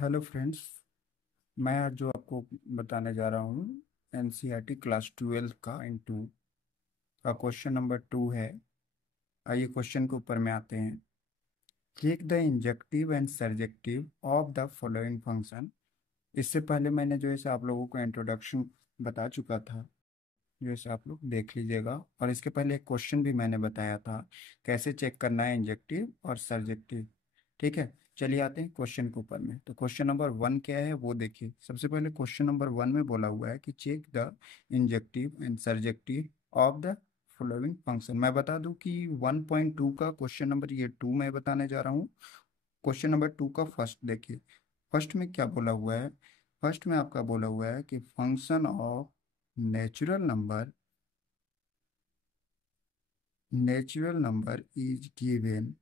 Hello friends. मैं आज जो आपको बताने जा रहा हूँ एनसीईआरटी क्लास 12 का इनटू का क्वेश्चन नंबर 2 है। आइए क्वेश्चन के ऊपर में आते हैं। Check the injective and surjective of the following function. इससे पहले मैंने जो है सो आप लोगों को इंट्रोडक्शन बता चुका था, जो है आप लोग देख लीजिएगा। और इसके पहले एक क्वेश्चन भी मैंने बताया था कैसे चेक करना है इंजेक्टिव और सर्जेक्टिव। ठीक है, चलिए आते हैं क्वेश्चन के ऊपर में। तो क्वेश्चन नंबर 1 क्या है वो देखिए। सबसे पहले क्वेश्चन नंबर 1 में बोला हुआ है कि check the injective and surjective of the following function. मैं बता दूं कि 1.2 का क्वेश्चन नंबर ये 2 मैं बताने जा रहा हूँ। क्वेश्चन नंबर 2 का फर्स्ट देखिए। फर्स्ट में क्या बोला हुआ है? फर्स्ट में आपका बोला हुआ है कि function of natural number is given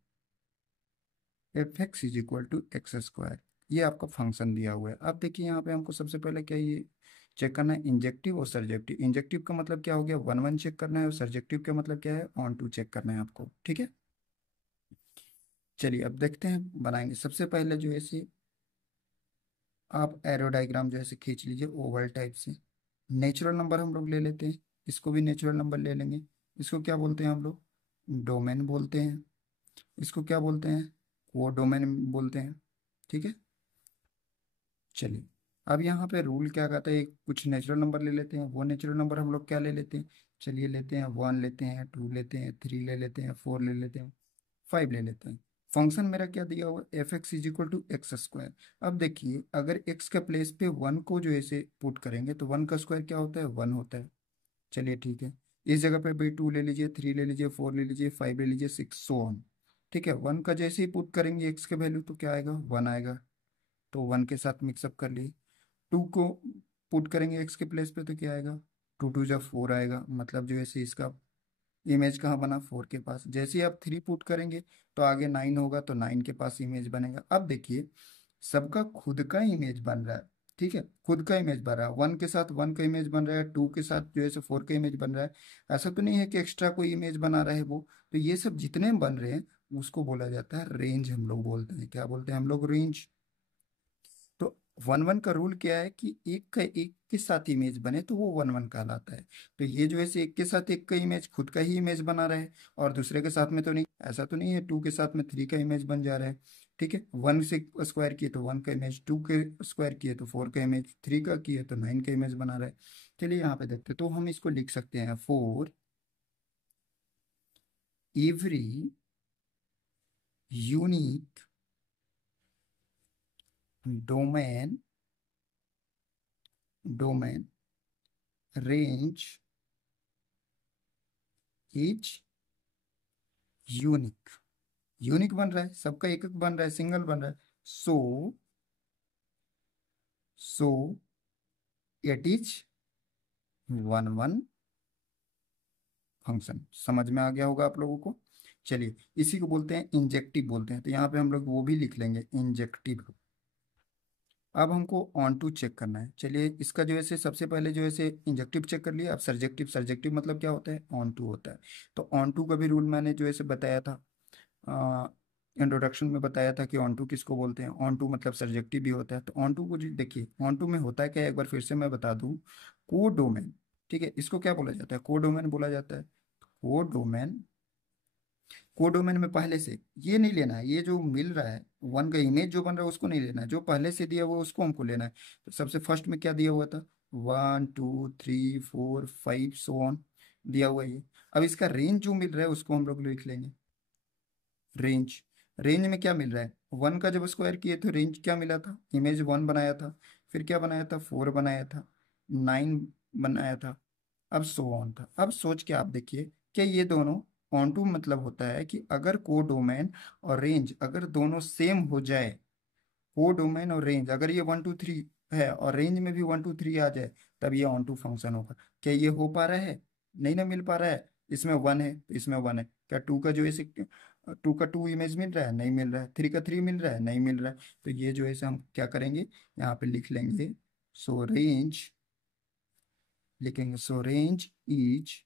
F X is equal to X square. ये आपका फंक्शन दिया हुआ है। अब देखिए यहाँ पे हमको सबसे पहले क्या ये चेक करना है इंजेक्टिव और सर्जेक्टिव। इंजेक्टिव का मतलब क्या हो गया, वन वन चेक करना है, और सर्जेक्टिव का मतलब क्या है, ऑन टू चेक करना है आपको। ठीक है, चलिए अब देखते हैं बनाएंगे। सबसे पहले जो है से आप एरो डायग्राम जो है से खींच लीजिए ओवल टाइप से। नेचुरल नंबर हम लोग ले लेते हैं, इसको भी नेचुरल नंबर ले लेंगे। इसको क्या बोलते हैं हम लोग, डोमेन बोलते हैं। इसको क्या बोलते हैं, वो डोमेन बोलते हैं। ठीक है, चलिए अब यहाँ पे रूल क्या कहता है, कुछ नेचुरल नंबर ले लेते हैं। वो नेचुरल नंबर हम लोग क्या ले लेते हैं, चलिए लेते हैं 1 लेते हैं, 2 लेते हैं, 3 ले लेते हैं, 4 ले लेते हैं, 5 ले लेते हैं। फंक्शन मेरा क्या दिया हुआ है, F X is equal to X square. अब देखिए अगर एक्स के प्लेस पे 1 को जो ऐसे पुट करेंगे तो 1 का स्क्वायर क्या होता है, 1 होता है। चलिए ठीक है, इस जगह पे भी 2 ले लीजिए, 3 ले लीजिए, 4 ले लीजिए, 5 ले लीजिए, 6 सो ऑन। ठीक है, 1 का जैसे ही पुट करेंगे एक्स के वैल्यू तो क्या आएगा, 1 आएगा। तो 1 के साथ मिक्सअप कर लिए। 2 को पुट करेंगे एक्स के प्लेस पे तो क्या आएगा, 2 2 जा 4 आएगा। मतलब जो है इसका इमेज कहाँ बना, 4 के पास। जैसे ही आप 3 पुट करेंगे तो आगे 9 होगा, तो 9 के पास इमेज बनेगा। अब देखिए सबका खुद का इमेज बन रहा है। ठीक है, खुद का इमेज बन रहा है। 1 के साथ 1 का इमेज बन रहा है, 2 के साथ जो है 4 का इमेज बन रहा है। ऐसा तो नहीं है कि एक्स्ट्रा कोई इमेज बना रहा है वो। तो ये सब जितने बन रहे हैं उसको बोला जाता है रेंज। हम लोग बोलते हैं, क्या बोलते हैं हम लोग, रेंज। तो वन वन का रूल क्या है कि एक का एक के साथ इमेज बने तो वो वन वन कहलाता है। तो ये जो है से एक के साथ एक का इमेज, खुद का ही इमेज बना रहा है, और दूसरे के साथ में तो नहीं। ऐसा तो नहीं है 2 के साथ में 3 का इमेज बन जा रहा है। ठीक है, 1 से स्क्वायर किए तो 1 का इमेज, 2 के स्क्वायर किए तो 4 का इमेज, 3 का किए तो 9 का इमेज बना रहा है। चलिए यहाँ पे देखते हैं। तो हम इसको लिख सकते हैं, for every unique domain domain range is unique. Unique बन रहा है, सबका एक एक बन रहा है, सिंगल बन रहा है। So so it is one one function. समझ में आ गया होगा आप लोगों को। चलिए इसी को बोलते हैं इंजेक्टिव बोलते हैं। तो यहाँ पे हम लोग वो भी लिख लेंगे, इंजेक्टिव। अब हमको ऑन टू चेक करना है। चलिए इसका जो है से सबसे पहले जो है से इंजेक्टिव चेक कर लिया। अब सर्जेक्टिव, सर्जेक्टिव मतलब क्या होता है, ऑन टू होता है। तो ऑन टू का भी रूल मैंने जो है से बताया था, इंट्रोडक्शन में बताया था कि ऑन टू किसको बोलते हैं। ऑन टू मतलब सब्जेक्टिव भी होता है। तो ऑन टू को जो देखिए, ऑन टू में होता है क्या, एक बार फिर से मैं बता दूं, को डोमेन। ठीक है, इसको क्या बोला जाता है, को डोमेन बोला जाता है। को डोमेन, को डोमेन में पहले से ये नहीं लेना है, ये जो मिल रहा है 1 का इमेज जो बन रहा है उसको नहीं लेना है, जो पहले से दिया हुआ उसको हमको लेना है। तो सबसे फर्स्ट में क्या दिया हुआ था, 1 2 3 4 5 सो ऑन दिया हुआ है ये। अब इसका रेंज जो मिल रहा है उसको हम लोग लिख लेंगे, रेंज। रेंज में क्या मिल रहा है, 1 का जब स्क्वायर किए तो रेंज क्या मिला था, इमेज 1 बनाया था, फिर क्या बनाया था, 4 बनाया था, 9 बनाया था, अब सो ऑन था। अब सोच के आप देखिए क्या ये दोनों ऑन टू मतलब होता है कि अगर को डोमेन और रेंज अगर दोनों सेम हो जाए, को डोमेन और रेंज अगर ये 1 2 3 है और रेंज में भी 1 2 3 आ जाए, तब ये ऑन टू फंक्शन होगा। क्या ये हो पा रहा है, नहीं ना मिल पा रहा है। इसमें 1 है तो इसमें 1 है। क्या 2 का जो है 2 का 2 इमेज मिल रहा है, नहीं मिल रहा है। 3 का 3 मिल रहा है, नहीं मिल रहा है। तो ये जो है हम क्या करेंगे, यहाँ पे लिख लेंगे, सो रेंज, लिखेंगे सो रेंज इज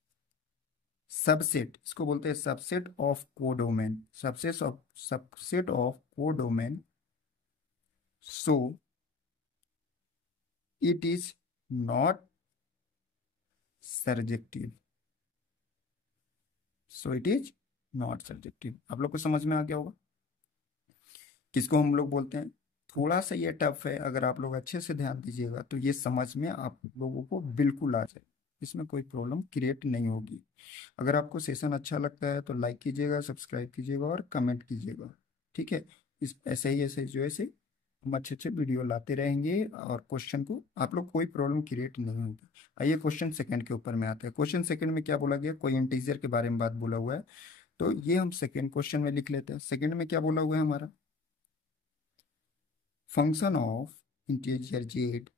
सबसेट, इसको बोलते हैं subset of codomain, subset of codomain so it is not surjective. So it is not surjective. आप लोग को समझ में आ गया होगा किसको हम लोग बोलते हैं। थोड़ा सा ये टफ है, अगर आप लोग अच्छे से ध्यान दीजिएगा तो ये समझ में आप लोगों को बिल्कुल आ जाए, इसमें कोई प्रॉब्लम क्रिएट नहीं होगी। अगर आपको सेशन अच्छा लगता है तो लाइक कीजिएगा, सब्सक्राइब कीजिएगा और कमेंट कीजिएगा। ठीक है, इस ऐसे जो ऐसे हम अच्छे अच्छे वीडियो लाते रहेंगे और क्वेश्चन को आप लोग कोई प्रॉब्लम क्रिएट नहीं होगी। आइए क्वेश्चन सेकंड के ऊपर में आते हैं। क्वेश्चन सेकंड में क्या बोला गया, कोई इंटीजर के बारे में बात बोला हुआ है, तो ये हम सेकंड क्वेश्चन में लिख लेते हैं। सेकंड में क्या बोला हुआ है हमारा, function of integer Z,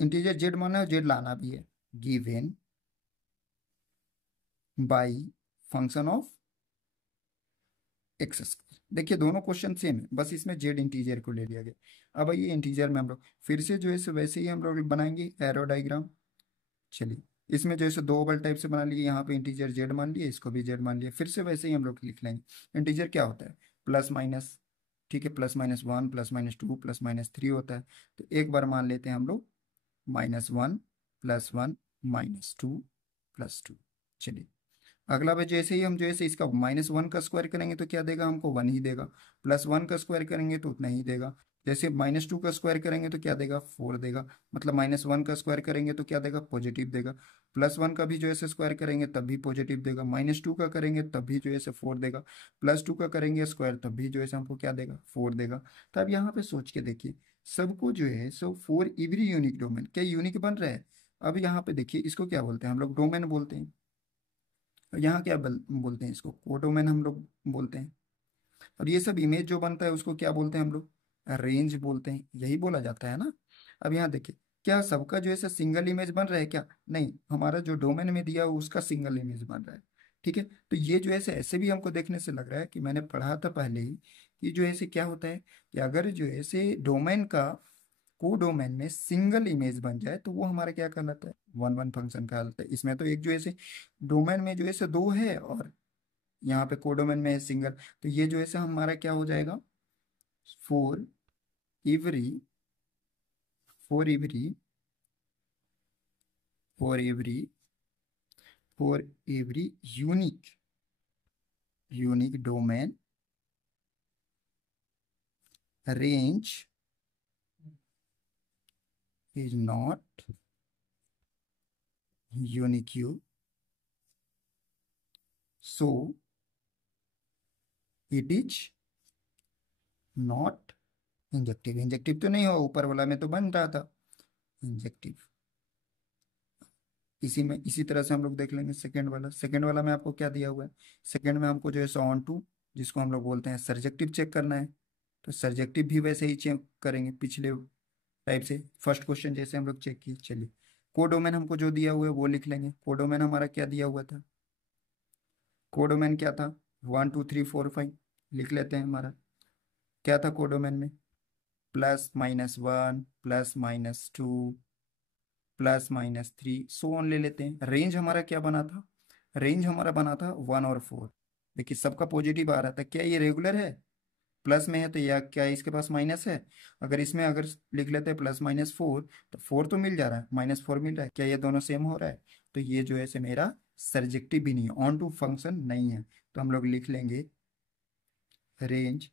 integer Z माना है, जेड लाना भी है, given by function of x square. देखिए दोनों क्वेश्चन सेम है, बस इसमें जेड इंटीजर को ले लिया गया। अब ये इंटीजर में हम लोग फिर से जो है सो वैसे ही हम लोग बनाएंगे एरो डायग्राम। चलिए, इसमें जैसे दो ओवल टाइप से बना लिए, यहाँ पे इंटीजर जेड मान लिए, इसको भी जेड मान लिया, फिर से वैसे ही हम लोग लिख लेंगे। इंटीजर क्या होता है, प्लस माइनस। ठीक है, +-1 +-2 +-3 होता है। तो एक बार मान लेते हैं हम लोग -1 +1 -2 +2। चलिए, अगला पे जैसे ही हम जैसे इसका -1 का स्क्वायर करेंगे तो क्या देगा हमको, 1 ही देगा। +1 का स्क्वायर करेंगे तो उतना ही देगा। जैसे -2 का स्क्वायर करेंगे तो क्या देगा, 4 देगा। मतलब -1 का स्क्वायर करेंगे तो क्या देगा, पॉजिटिव देगा। +1 का भी जो है स्क्वायर करेंगे तब भी पॉजिटिव देगा। -2 का करेंगे तब भी जो है 4 देगा। +2 का करेंगे स्क्वायर तब भी जो है हमको क्या देगा, 4 देगा। तो अब यहाँ पे सोच के देखिए, सबको जो है सो 4 एवरी यूनिक डोमेन, क्या यूनिक बन रहा है। अब यहाँ पे देखिए, इसको क्या बोलते हैं हम लोग, डोमेन बोलते हैं। और यहाँ क्या बोलते हैं, इसको कोडोमेन हम लोग बोलते हैं। और ये सब इमेज जो बनता है उसको क्या बोलते हैं हम लोग, रेंज बोलते हैं, यही बोला जाता है ना। अब यहाँ देखिए, क्या सबका जो है सिंगल इमेज बन रहा है क्या, नहीं, हमारा जो डोमेन में दिया हुआ उसका सिंगल इमेज बन रहा है। ठीक है, तो ये जो है ऐसे भी हमको देखने से लग रहा है कि मैंने पढ़ा था पहले ही कि जो है क्या होता है कि अगर जो है डोमेन का कोडोमेन में सिंगल इमेज बन जाए तो वो हमारा क्या कहलाता है, वन वन फंक्शन कहलाता है। इसमें तो एक जो है डोमेन में जो है दो है और यहाँ पे कोडोमेन में है सिंगल। तो ये जो है हमारा क्या हो जाएगा, four every four every four every four every unique unique domain range is not unique you, so it is not injective. Injective तो नहीं हो, ऊपर वाला में तो बन रहा था इंजेक्टिव। इसी में इसी तरह से हम लोग देख लेंगे सेकंड वाला में आपको क्या दिया हुआ है। सेकंड में हमको जो है ऑन टू, जिसको हम लोग बोलते हैं सर्जेक्टिव, चेक करना है। तो सर्जेक्टिव भी वैसे ही चेक करेंगे पिछले टाइप से, फर्स्ट क्वेश्चन जैसे हम लोग चेक किए। चलिए, कोडोमेन हमको जो दिया हुआ है वो लिख लेंगे। कोडोमेन हमारा क्या दिया हुआ था, कोडोमेन क्या था, 1 2 3 4 5 लिख लेते हैं। हमारा क्या था कोडोमेन में, +-1 +-2 +-3 सो ऑन ले लेते हैं। रेंज हमारा क्या बना था, रेंज हमारा बना था 1 और 4। देखिए सबका पॉजिटिव आ रहा था, क्या ये रेगुलर है, प्लस में है तो या क्या इसके पास माइनस है। अगर इसमें अगर लिख लेते हैं +-4, तो 4 तो मिल जा रहा है, -4 मिल रहा है, क्या ये दोनों सेम हो रहा है। तो ये जो है मेरा सर्जेक्टिव भी नहीं है, ऑन टू फंक्शन नहीं है। तो हम लोग लिख लेंगे range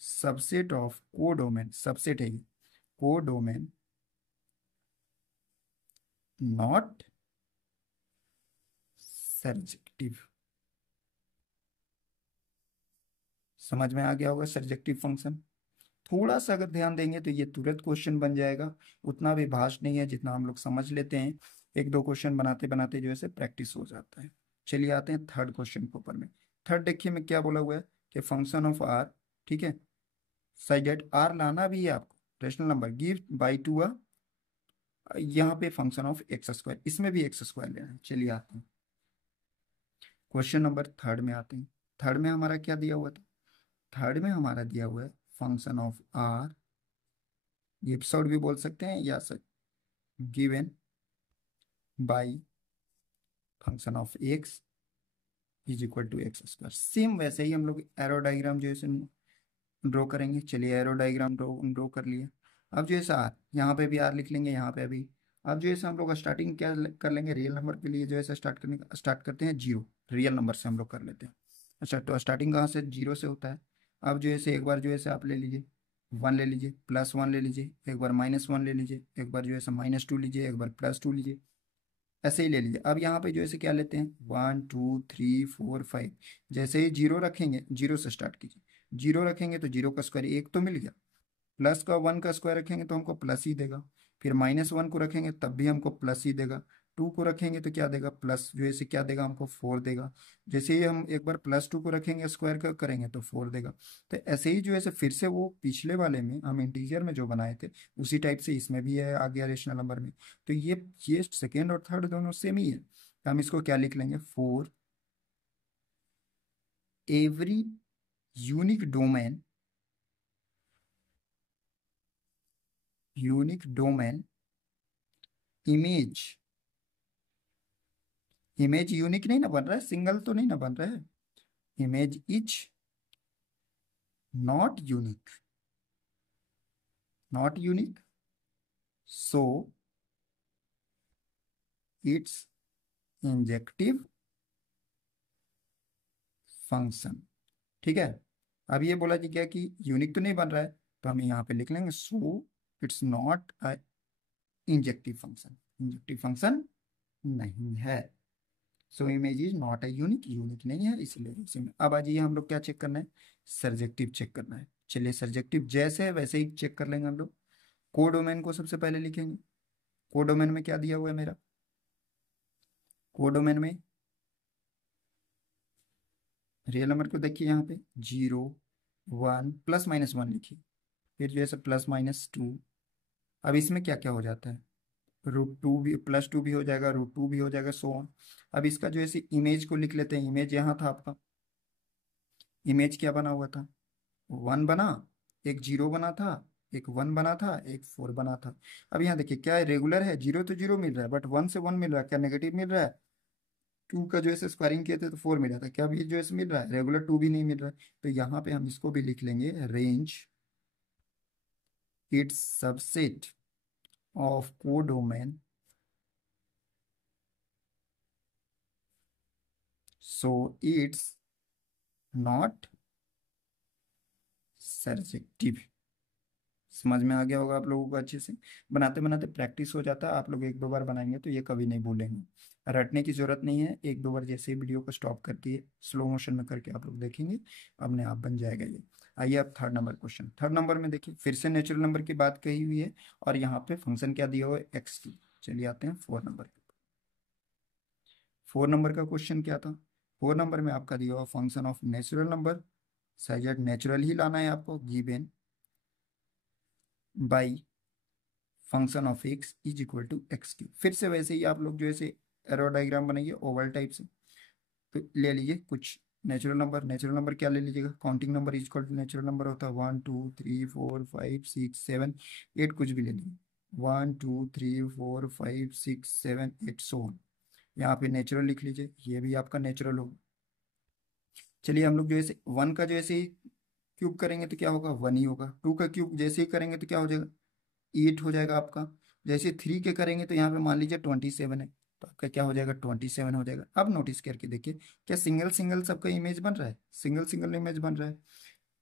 subset of codomain, subset है कोडोमेन नॉट सर्जेक्टिव। समझ में आ गया होगा सर्जेक्टिव फंक्शन। थोड़ा सा अगर ध्यान देंगे तो ये तुरंत क्वेश्चन बन जाएगा, उतना भी भास्ट नहीं है जितना हम लोग समझ लेते हैं। एक दो क्वेश्चन बनाते बनाते जो है प्रैक्टिस हो जाता है। चलिए आते हैं थर्ड क्वेश्चन के ऊपर में। थर्ड देखिए में क्या बोला हुआ है कि फंक्शन ऑफ आर, ठीक है, साइजेट आर लाना भी है आपको, rational number give by two a, यहाँ पे फंक्शन ऑफ एक्स स्क्वायर, इसमें भी एक्स स्क्वायर लेना है। चलिए आते हैं क्वेश्चन नंबर थर्ड में आते हैं। थर्ड में हमारा क्या दिया हुआ था, थर्ड में हमारा दिया हुआ है फंक्शन ऑफ आर, गिब्स भी बोल सकते हैं या sir, given by function of x is equal to X square. Same वैसे ही हम लोग एरो डायग्राम जो है ड्रॉ करेंगे। चलिए एरो डायग्राम ड्रॉ ड्रॉ कर लिए। अब जो है आर, यहाँ पे भी आर लिख लेंगे, यहाँ पे भी। अब जो है हम लोग स्टार्टिंग क्या कर लेंगे, रियल नंबर के लिए जो है स्टार्ट करते हैं जीरो। रियल नंबर से हम लोग कर लेते हैं। अच्छा, तो स्टार्टिंग कहाँ से, जीरो से होता है। अब जो है एक बार जो है आप ले लीजिए, वन ले लीजिए, प्लस वन ले लीजिए, एक बार माइनस वन ले लीजिए, एक बार जो है माइनस टू लीजिए, एक बार प्लस टू लीजिए, ऐसे ही ले लीजिए। अब यहाँ पे जो है क्या लेते हैं, one two three four five. जैसे ही जीरो रखेंगे, जीरो से स्टार्ट कीजिए, जीरो रखेंगे तो जीरो का स्क्वायर एक तो मिल गया, प्लस का वन का स्क्वायर रखेंगे तो हमको प्लस ही देगा, फिर माइनस वन को रखेंगे तब भी हमको प्लस ही देगा, टू को रखेंगे तो क्या देगा, प्लस जो है क्या देगा हमको, फोर देगा। जैसे ही हम एक बार प्लस टू को रखेंगे स्क्वायर का करेंगे तो फोर देगा। तो ऐसे ही जो है फिर से वो पिछले वाले में हम इंटीजर में जो बनाए थे उसी टाइप से इसमें भी है, आ गया रेशनल नंबर में। तो ये सेकेंड और थर्ड दोनों सेम ही है, तो हम इसको क्या लिख लेंगे, four every unique domain, unique domain image, image unique नहीं ना बन रहा है, सिंगल तो नहीं ना बन रहा है, image is not unique, not unique, so it's injective function. ठीक है। अब ये बोला जी क्या कि यूनिक तो नहीं बन रहा है, तो हम यहाँ पे लिख लेंगे so it's not a injective function, injective function नहीं है। So image is not a unique, unique नहीं है इसलिए इसी में। अब आ जाइए हम लोग क्या चेक करना है, सर्जेक्टिव चेक करना है। चलिए सर्जेक्टिव जैसे है वैसे ही चेक कर लेंगे हम लोग। कोडोमेन को सबसे पहले लिखेंगे। कोडोमेन में क्या दिया हुआ है मेरा, कोडोमेन में रियल नंबर को देखिए यहाँ पे zero one plus minus one लिखिए, फिर जो है प्लस माइनस टू। अब इसमें क्या क्या हो जाता है, रूट टू भी, प्लस टू भी हो जाएगा, रूट टू भी हो जाएगा, सो ऑन। अब इसका जो है इमेज को लिख लेते हैं। इमेज यहाँ था आपका, इमेज क्या बना हुआ था, वन बना, एक जीरो बना था, एक वन बना था, एक फोर बना था। अब यहाँ देखिए क्या है, रेगुलर है, जीरो तो जीरो मिल रहा है, बट वन से वन मिल रहा है, क्या नेगेटिव मिल रहा है, टू का जो है स्क्वायरिंग किए थे तो फोर मिला था, क्या अभी जो है मिल रहा है, रेगुलर टू भी नहीं मिल रहा है। तो यहाँ पे हम इसको भी लिख लेंगे, range it's subset of codomain, so it's not surjective. समझ में आ गया होगा आप लोगों को अच्छे से, बनाते बनाते प्रैक्टिस हो जाता है। आप लोग एक दो बार बनाएंगे तो ये कभी नहीं भूलेंगे, रटने की जरूरत नहीं है। एक दो बार जैसे ही वीडियो को स्टॉप करके स्लो मोशन में करके आप लोग देखेंगे, अपने आप बन जाएगा ये। आइए अब third number question. Third number में देखिए फिर से नेचुरल नंबर की बात कही हुई है, और यहाँ पे फंक्शन क्या दिया हुआ है, एक्स की। चलिए आते हैं फोर नंबर। फोर नंबर का क्वेश्चन क्या था, फोर नंबर में आपका दिया हुआ function of natural number, size natural ही लाना है आपको, given by function of x is equal to x cube. फिर से वैसे ही आप लोग जो ऐसे एरो डायग्राम बनाइए ओवल टाइप से। तो ले लीजिए कुछ नेचुरल नंबर, नेचुरल नंबर क्या ले लीजिएगा, counting number is equal to natural number होता है one two three four five six seven eight, कुछ भी ले लीजिए, one two three four five six seven eight, so on. यहाँ पे नेचुरल लिख लीजिए, ये भी आपका नेचुरल होगा। चलिए हम लोग जो ऐसे वन का जो ऐसे ही क्यूब करेंगे तो क्या होगा, वन ही होगा। टू का क्यूब जैसे ही करेंगे तो क्या हो जाएगा, एट हो जाएगा आपका। जैसे थ्री के करेंगे तो यहाँ पे मान लीजिए 27 है, तो आपका क्या हो जाएगा, 27 हो जाएगा। अब नोटिस करके देखिए क्या सिंगल सिंगल सबका इमेज बन रहा है, सिंगल सिंगल इमेज बन रहा है।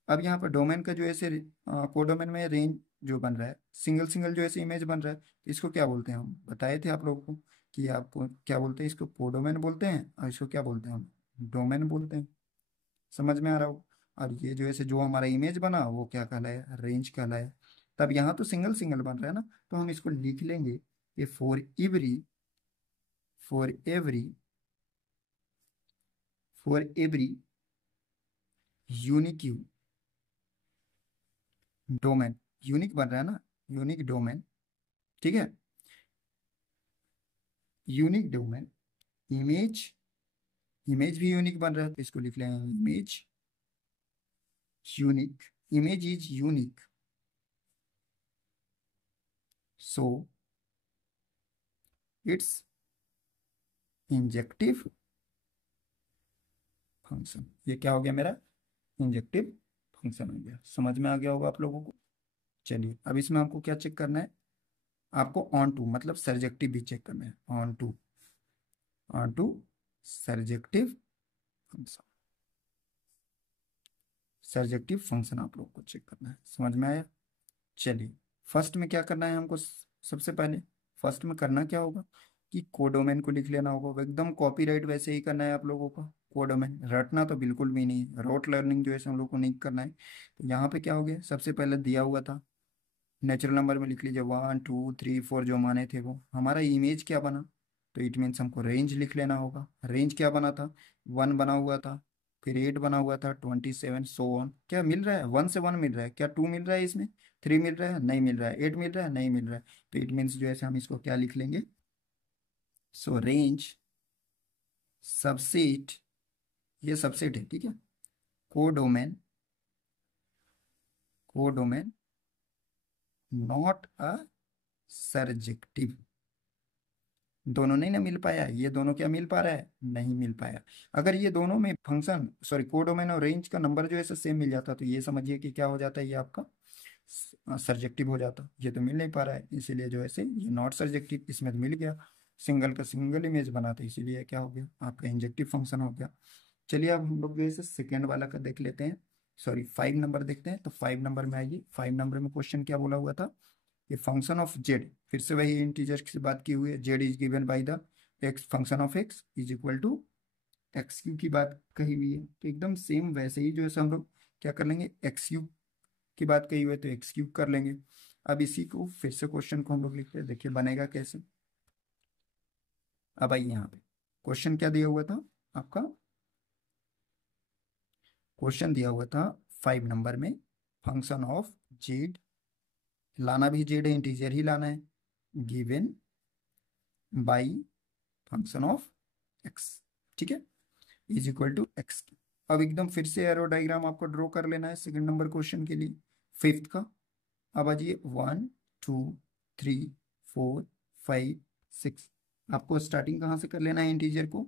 अब यहाँ पर डोमेन का जो ऐसे कोडोमेन में रेंज जो बन रहा है, सिंगल सिंगल जो ऐसे इमेज बन रहा है, इसको क्या बोलते हैं, हम बताए थे आप लोगों को कि आपको क्या बोलते हैं, इसको कोडोमेन बोलते हैं, और इसको क्या बोलते हैं हम, डोमेन बोलते हैं। समझ में आ रहा हो। और ये जो ऐसे जो हमारा इमेज बना वो क्या कहलाया, रेंज कहलाया। तब यहाँ तो सिंगल सिंगल बन रहा है ना, तो हम इसको लिख लेंगे कि for every for every unique domain, unique बन रहा है ना, यूनिक डोमेन। ठीक है, यूनिक डोमेन इमेज, इमेज भी यूनिक बन रहा है तो इसको लिख लेंगे image unique, image is unique, so it's injective function. ये क्या हो गया मेरा, इंजेक्टिव फंक्शन हो गया। समझ में आ गया होगा आप लोगों को। चलिए अब इसमें हमको क्या चेक करना है, आपको ऑन टू मतलब सर्जेक्टिव भी चेक करना है। Onto surjective function, surjective function आप लोग को चेक करना है। समझ में आया। चलिए फर्स्ट में क्या करना है हमको, सबसे पहले फर्स्ट में करना क्या होगा कि कोडोमेन को लिख लेना होगा। एकदम कॉपीराइट वैसे ही करना है आप लोगों का। कोडोमेन रटना तो बिल्कुल भी नहीं है, रोट लर्निंग जो है हम लोग को नहीं करना है। तो यहाँ पे क्या हो गया, सबसे पहले दिया हुआ था नेचुरल नंबर में लिख लीजिए 1 2 3 4 जो माने थे वो। हमारा इमेज क्या बना, तो इट मीन्स हमको रेंज लिख लेना होगा। रेंज क्या बना था, 1 बना हुआ था, फिर 8 बना हुआ था, 27 सो ऑन। क्या मिल रहा है, 1 से 1 मिल रहा है क्या, 2 मिल रहा है इसमें, 3 मिल रहा है नहीं मिल रहा है, 8 मिल रहा है नहीं मिल रहा है। तो इट मीन्स जो है हम इसको क्या लिख लेंगे, सो रेंज सबसेट, ये सबसेट है ठीक है। Codomain, codomain not a surjective. दोनों नहीं ना मिल पाया, ये दोनों क्या मिल पा रहा है, नहीं मिल पाया। अगर ये दोनों में फंक्शन सॉरी कोडोमेन और रेंज का नंबर जो है सेम मिल जाता तो ये समझिए कि क्या हो जाता है, ये आपका सर्जेक्टिव हो जाता। ये तो मिल नहीं पा रहा है, इसीलिए जो है ये नॉट सर्जेक्टिव। इसमें तो मिल गया, सिंगल का सिंगल इमेज बना था, इसीलिए क्या हो गया आपका इंजेक्टिव फंक्शन हो गया। चलिए अब हम लोग जो है सेकेंड वाला का देख लेते हैं, सॉरी 5 नंबर देखते हैं। तो 5 नंबर में आइए, 5 नंबर में क्वेश्चन क्या बोला हुआ था, ये फंक्शन ऑफ जेड, फिर से वही इंटीजर की बात की हुई है। Z is given by the X, function of x is equal to x Q की बात कही हुई है। तो एकदम सेम वैसे ही जो है हम लोग क्या कर लेंगे, एक्स क्यूब की बात कही हुई है तो एक्स क्यूब कर लेंगे। अब इसी को फिर से क्वेश्चन को हम लोग लिखते हैं, देखिए बनेगा कैसे। अब आइए यहाँ पे क्वेश्चन क्या दिया हुआ था आपका, क्वेश्चन दिया हुआ था 5 नंबर में फंक्शन ऑफ जेड, लाना भी जेड है, इंटीजर ही लाना है, given by function of x, ठीक है, इज इक्वल टू एक्स। अब एकदम फिर से एरो डायग्राम आपको ड्रॉ कर लेना है सेकंड नंबर क्वेश्चन के लिए, फिफ्थ का। अब आ जाइए 1 2 3 4 5 6, आपको स्टार्टिंग कहाँ से कर लेना है इंटीजर को,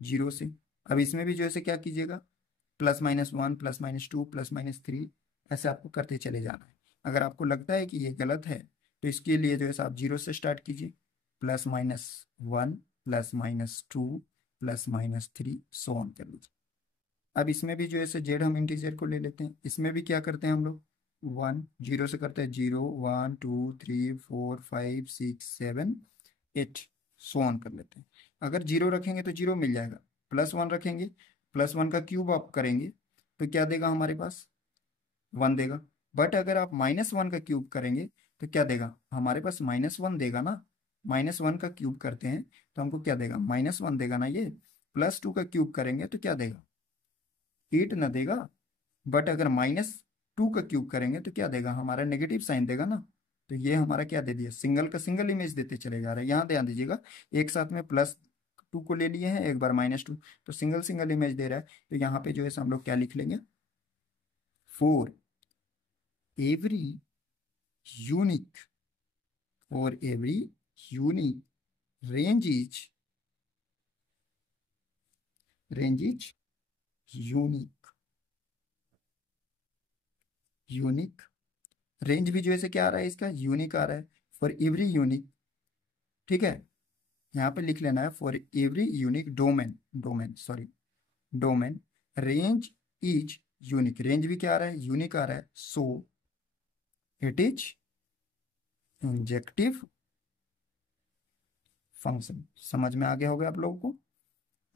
0 से। अब इसमें भी जो है क्या कीजिएगा, +-1 +-2 +-3 ऐसे आपको करते चले जाना है। अगर आपको लगता है कि ये गलत है तो इसके लिए जो है आप 0 से स्टार्ट कीजिए, +-1 +-2 +-3 सो ऑन कर लीजिए। अब इसमें भी जो है जेड हम इंटीजर को ले लेते हैं, इसमें भी क्या करते हैं हम लोग, 1 0 से करते हैं, 0 1 2 3 4 5 6 7 8 सो ऑन कर लेते हैं। अगर 0 रखेंगे तो 0 मिल जाएगा, +1 रखेंगे, +1 का क्यूब आप करेंगे तो क्या देगा हमारे पास, 1 देगा। बट अगर आप -1 का क्यूब करेंगे तो क्या देगा हमारे पास, -1 देगा ना। -1 का क्यूब करते हैं तो हमको क्या देगा, -1 देगा ना ये। +2 का क्यूब करेंगे तो क्या देगा, 8 ना देगा। बट अगर -2 का क्यूब करेंगे तो क्या देगा, हमारा नेगेटिव साइन देगा ना। तो ये हमारा क्या दे दिया, सिंगल का सिंगल इमेज देते चले जा रहे हैं। यहाँ ध्यान दीजिएगा, एक साथ में +2 को ले लिए हैं, एक बार -2, तो सिंगल सिंगल इमेज दे रहा है। तो यहाँ पे जो है हम लोग क्या लिख लेंगे, for every unique, for every unique range is unique, unique range भी जो है क्या आ रहा है इसका, यूनिक आ रहा है, फॉर एवरी यूनिक, ठीक है। यहाँ पे लिख लेना है for every unique domain, domain sorry domain range is unique, range भी क्या आ रहा है, यूनिक आ रहा है, सो इट इज इंजेक्टिव फंक्शन। समझ में आ गया होगा आप लोगों को।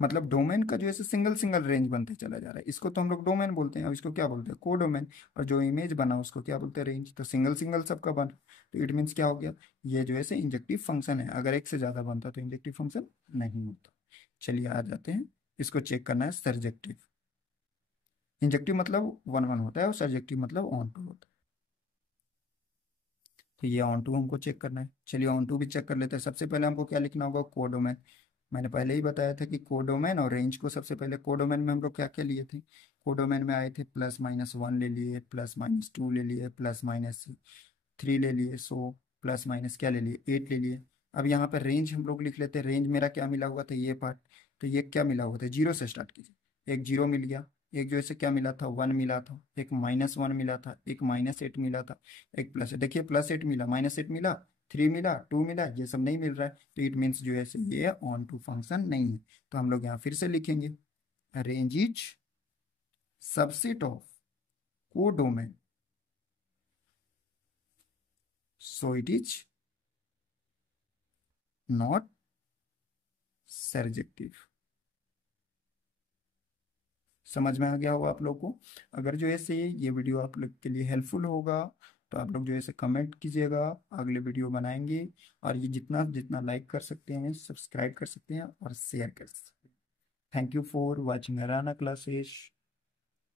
मतलब डोमेन का जो है सिंगल सिंगल रेंज बनते चला जा रहा है, इसको तो हम लोग डोमेन बोलते हैं, और इसको क्या बोलते हैं, कोडोमेन। और जो इमेज बना उसको क्या बोलते हैं, रेंज। तो सिंगल सिंगल सबका बन, तो इट मीन्स क्या हो गया, ये जो है इंजेक्टिव फंक्शन है। अगर एक से ज्यादा बनता तो इंजेक्टिव फंक्शन नहीं होता। चलिए आ जाते हैं, इसको चेक करना है सर्जेक्टिव। इंजेक्टिव मतलब 1 1 होता है और सर्जेक्टिव मतलब ऑन टू होता है। तो ये ऑन टू हमको चेक करना है। चलिए ऑन टू भी चेक कर लेते हैं। सबसे पहले हमको क्या लिखना होगा, कोडोमेन। मैंने पहले ही बताया था कि कोडोमेन और रेंज को सबसे पहले, कोडोमेन में हम लोग क्या क्या लिए थे, कोडोमेन में आए थे +-1 ले लिए, +-2 ले लिए, +-3 ले लिए, सो प्लस माइनस क्या ले लिए, 8 ले लिए। अब यहाँ पर रेंज हम लोग लिख लेते हैं। रेंज मेरा क्या मिला हुआ था, ये पार्ट। तो ये क्या मिला हुआ था, 0 से स्टार्ट कीजिए, एक 0 मिल गया, एक जो ऐसे क्या मिला था, 1 मिला था, एक -1 मिला था, एक -8 मिला था, एक प्लस, देखिए +8 मिला, -8 मिला, 3 मिला, 2 मिला, ये सब नहीं मिल रहा है, तो इट मीन्स जो है ये ऑन टू फंक्शन नहीं है। तो हम लोग यहाँ फिर से लिखेंगे, range is subset of codomain, so it is not surjective. समझ में आ गया होगा आप लोग को। अगर जो है से ये वीडियो आप लोग के लिए हेल्पफुल होगा तो आप लोग जो है से कमेंट कीजिएगा, अगले वीडियो बनाएंगे। और ये जितना जितना लाइक कर सकते हैं, सब्सक्राइब कर सकते हैं और शेयर कर सकते हैं। Thank you for watching Arana classes.